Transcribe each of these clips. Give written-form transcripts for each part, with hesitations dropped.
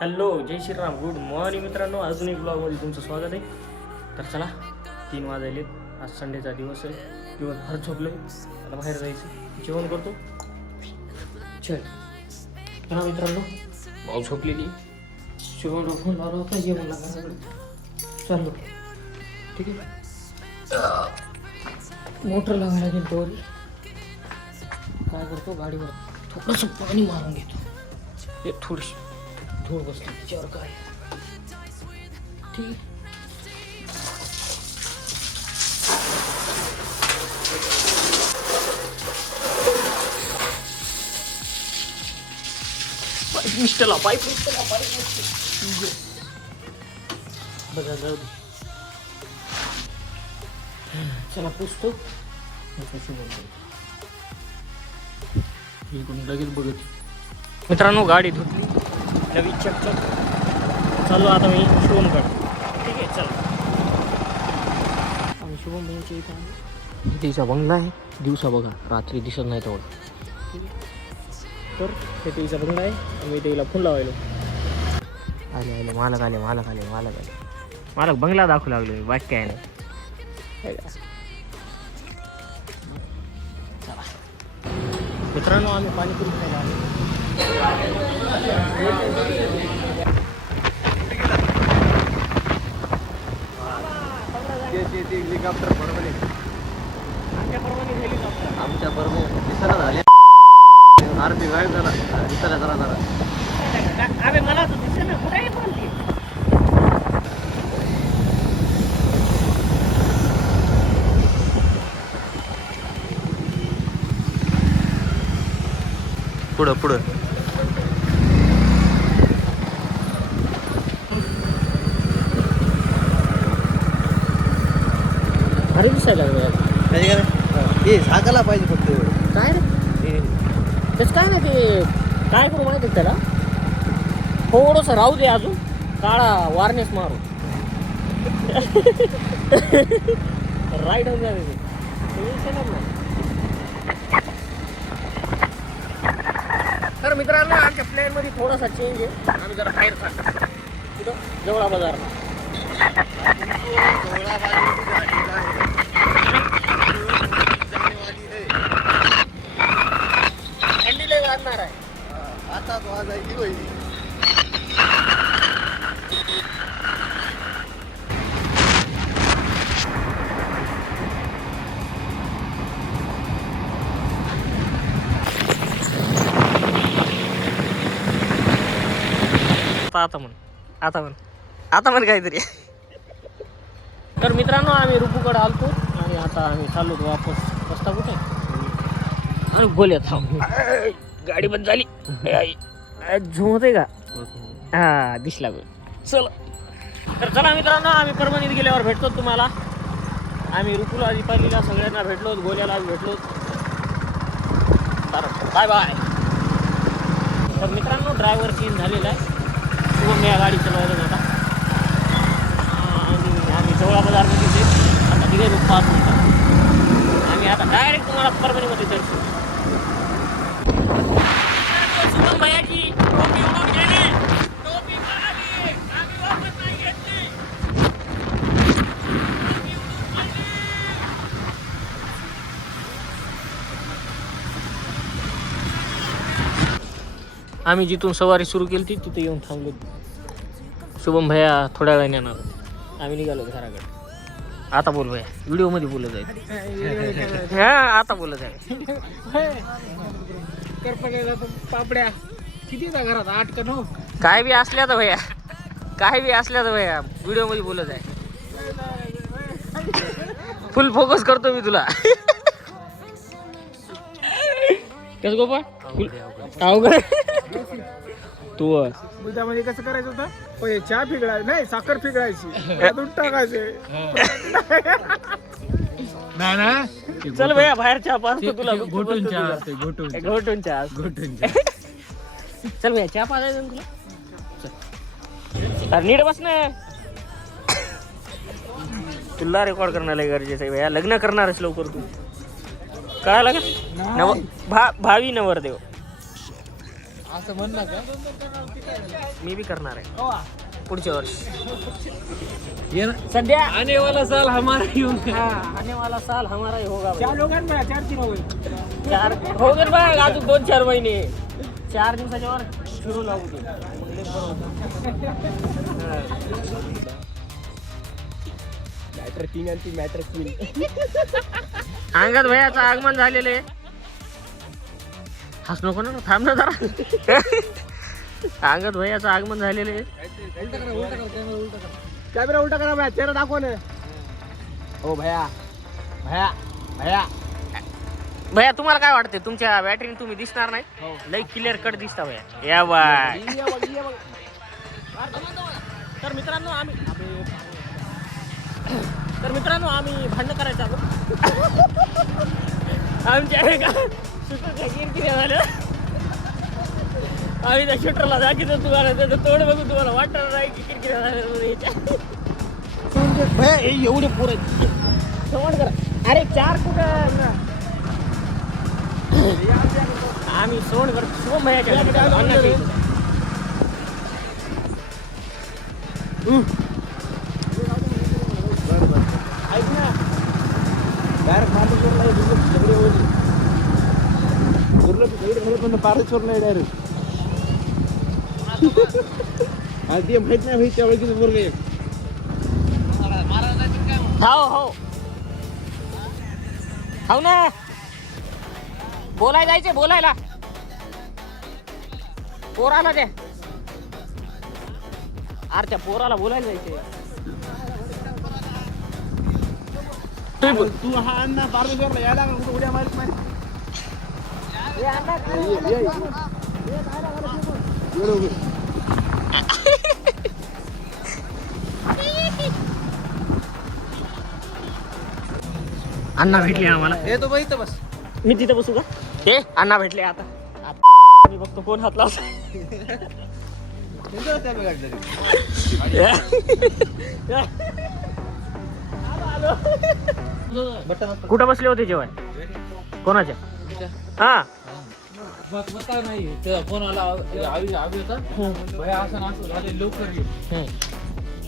Hello, जय Shriram, good morning मित्रांनो. अजून एक ब्लॉगमध्ये तुमचं स्वागत आहे. तर चला, 3 वाजले. आज संडेचा दिवस आहे. दिवसभर झोपलो. आता बाहेर जायचं, जेवण करतो. चल चला मित्रांनो, भाऊ झोपलेली. जेवण फोन लावला होता, जेवण लागला. चाललो, ठीक आहे. मोटर लावायला गेलो तो. काय करतो, गाडीवर थोडंसं पाणी मारून घेतो. एक थोडीशी धूळ बसली त्याच्यावर. काय ठीक. पाईप निष्ठला, पाईप बघा, जाऊ दे. चला पुसतो. लगेच बघत मित्रांनो, गाडी धुतली, नवी चकचक. चाललो आता मी शुभमकडे. ठीक आहे, चला. आम्ही शुभम भाईच्या इथं आहे. तिचा बंगला आहे. दिवसा बघा, रात्री दिसत नाही तेवढं. ठीक आहे, तर ते तिचा बंगला आहे. आम्ही तिला फोन लावायलो. आले मालक आले. मालक बंगला दाखवू लागलो. बाकी काय नाही. चला मित्रांनो, आम्ही पाणीपुरी खायला आलो. आमच्या बरोबर दिसायला झाले. आरती गायब झाला. दिसायला जरा अरे मला दिसेल ना, कुठे बोलते. पुढं अरे दिसायला लागलं. हे झाकायला पाहिजे फक्त. काय रे त्याच काय ना, ते काय करू माहिती त्याला, थोडंसं राहू दे अजून, काळा वारनेस मारू. राईट होऊन जावे. तर मित्रांनो, आमच्या प्लॅनमध्ये थोडासा चेंज आहे. आम्ही जरा बाहेर चाललो. कुठं? जवळा बाजारला. थंडी लय वाजणार आहे. आता वाजायची होईल. आता म्हण काहीतरी. तर मित्रांनो, आम्ही रुपूकडे आलतो आणि आता आम्ही चाललो वापस. रस्ता कुठे आणि बोलत थांब. गाडी बंद झाली. झूम होते का? हा, दिसला गो. चल तर चला मित्रांनो, आम्ही परभणीत गेल्यावर भेटतो तुम्हाला. आम्ही रुपूला, दीपालीला, सगळ्यांना भेटलो. गोल्याला भेटलो. तर बाय बाय. तर मित्रांनो, ड्रायव्हर चेंज झालेला आहे. शुभम या गाडी चालवायला होता. आम्ही जवळा बाजारमध्ये आता तिघे 5 मिनिटं. आम्ही आता डायरेक्ट तुम्हाला परभणीमध्ये जायचं. शुभम भैयाची टोपी उडून गेली. टोपी पळाली. आम्ही वापस नाही घेतली. आम्ही जिथून सवारी सुरू केली तिथे येऊन थांबलो. शुभम भैया थोड्या वेळाने येणार. आम्ही निघालो घराकडे. आता बोल भैया, व्हिडिओ मध्ये बोलत जाईल. हा, आता बोलत आहे. पापड्या किती घरात 8 का 9. काय बी असल्या तर भैया व्हिडिओ मध्ये बोलत आहे. फुल फोकस करतो मी तुला. कस गोपा अवघड तू. दुधामध्ये कसं करायचं होतं? पहिले चहा पिघळायची नाही, साखर पिघळायची, दूध टाकायचे. चल भैया, बाहेर चहा पाहतो तुला. घोटून चहा. चल भैया, चहा पाहायचा तुला. अरे नीट बस ना. तुला रेकॉर्ड करण्याला गरजेचं आहे भैया. लग्न करणारच लवकर तू. काय लागत? भावी नवरदेव. असं म्हण ना का मी बी करणार आहे हो. पुढच्या वर्षी ये ना सध्या आने वाला साल हमारा ही होगा हाँ, आने वाला साल हमारा ही होगा भाई. 4 लोकांना 4 तीन होईल 4 हो गए बघ अजून 2-4 महिने 4 दिवसाच्या वर फिरू लागू दे मग लय बरं होतं. मॅटर किंग आणि ती मॅटर क्वीन अंगद भैयाचं आगमन झालेलं आहे. हस नको ना थांब ना जरा अंगद भैयाचं आगमन झालेलं आहे. कॅमेरा उलटा करा बाय चेहरा दाखव ना हो भैया भैया भैया भैया तुम्हाला काय वाटते तुमच्या बॅटरीने तुम्ही दिसणार नाही लई क्लिअर कट दिसता भैया या बाय. तर मित्रांनो आम्ही भांडण करायचं आहोत आमच्या एका शूटरच्या किरकिऱ्या झाल्या. आम्ही त्या शूटरला दाखवतो तुम्हाला त्याचं तोड बघून तुम्हाला वाटणार नाही की किरकिऱ्या झाल्या भैया एवढे पोर आहेत संवाद करा. अरे 4 कुठं आम्ही सोड करतो शुभम भैयाच्या अन्नाच्या इथं. ऐक ना डायरेक्ट मार्केटवर नाही सगळे होईल सगळे पण पारेश्वर नाही डायरेक्ट ते माहित नाही भाई त्या ओळखीचं मुलगा एक हो ना बोलायला जायचे बोलायला पोराला द्या अरे त्या पोराला बोलायला जायचे. तू हा अण्णा पारेश्वरला यायला का कुठं उड्या मारीत मारीत अण्णा भेटले आम्हाला. येतो बाई इथं बस मी तिथे बसू का हे अण्णा भेटले आता मी बघतो कोण हात लावतो. कुठं बसले होते जेवण कोणाच्या हा नाही फोन आला आवी होता भैया असं ना असं झाले लवकर ये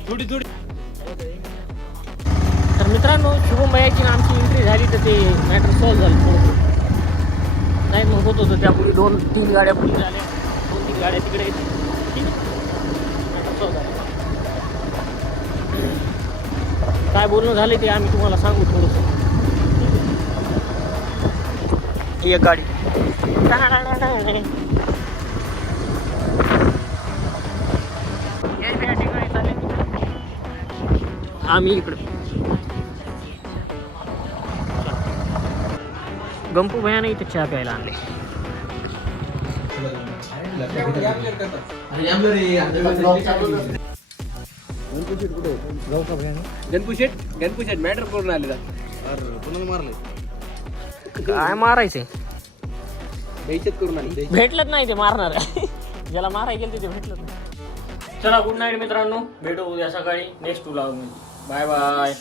थोडी तर मित्रांनो शुभम भैयाची ना आमची एंट्री झाली तर ते मॅटर सॉल्व्ह झालं थोडं नाही मग होत होतं त्यापुढे 2-3 गाड्या पुढे झाल्या 2-3 गाड्या तिकडे ठीक आहे मॅटर सॉल्व्ह झालं. काय बोलणं झालं ते आम्ही तुम्हाला सांगू थोडंसं. एक गाडी आम्ही इकडे गंपू भैयाने इथे चहा प्यायला आणले. गणपू शेट मॅटर करून आले कोणाला मारले काय मारायचंय बेइज्जत करून आले भेटलंच नाही ते मारणार ज्याला मारायला गेलं ते भेटलंच नाही. चला गुड नाईट मित्रांनो भेटू उद्या सकाळी नेक्स्ट व्लॉग. Bye bye.